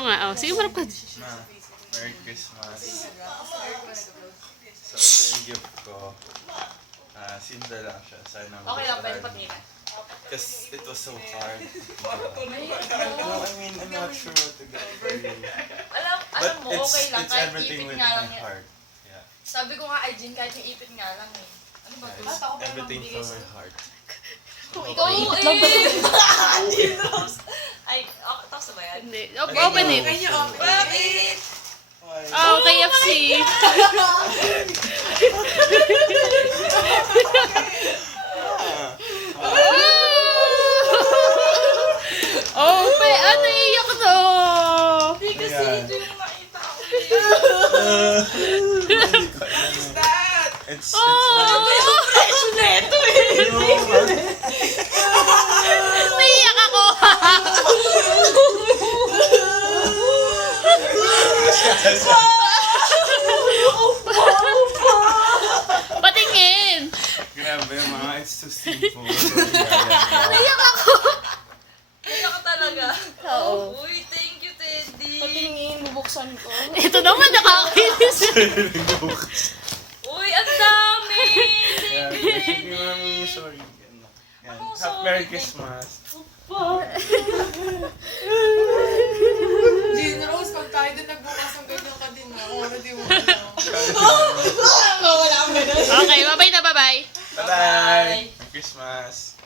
Oo nga, oh. Sige, marap ka. Ma, Merry Christmas. So, ito yung gift ko. Simple lang siya. Sana Okay lang, pwede patingin. Because it was so hard. No, I mean, I'm not sure what to get for you. Alam mo, okay lang, it's kahit everything ipit with nga my lang yan. heart. Yeah. Sabi ko nga, ay Jin, kahit yung ipit nga lang eh. Ano ba Yeah, ito? it's everything from my heart. Ikaw eh! Ay, tapos na ba yan? Hindi. Open it. Bakit? Why? Oh, KFC. Oh, ano iyak to? Hindi kasi Ayan. ito yung nakita ko. It's Presyo na ito eh! Naiyak ako. Patingin. grabe mga, it's too simple. Naiyak ako. Kaya ka talaga. Oo. Uy, thank you, Teddy. Patingin, bubuksan ko. Ito naman nakakainis. Uy, ang dami! Yeah, sige mami, sorry. Yan. Oh, Happy sorry. Merry Christmas. Jean Rose, pag tayo din nagbukas ang ganyan ka din, no? Di mo Okay, bye-bye na, bye-bye. Bye-bye! Merry Christmas!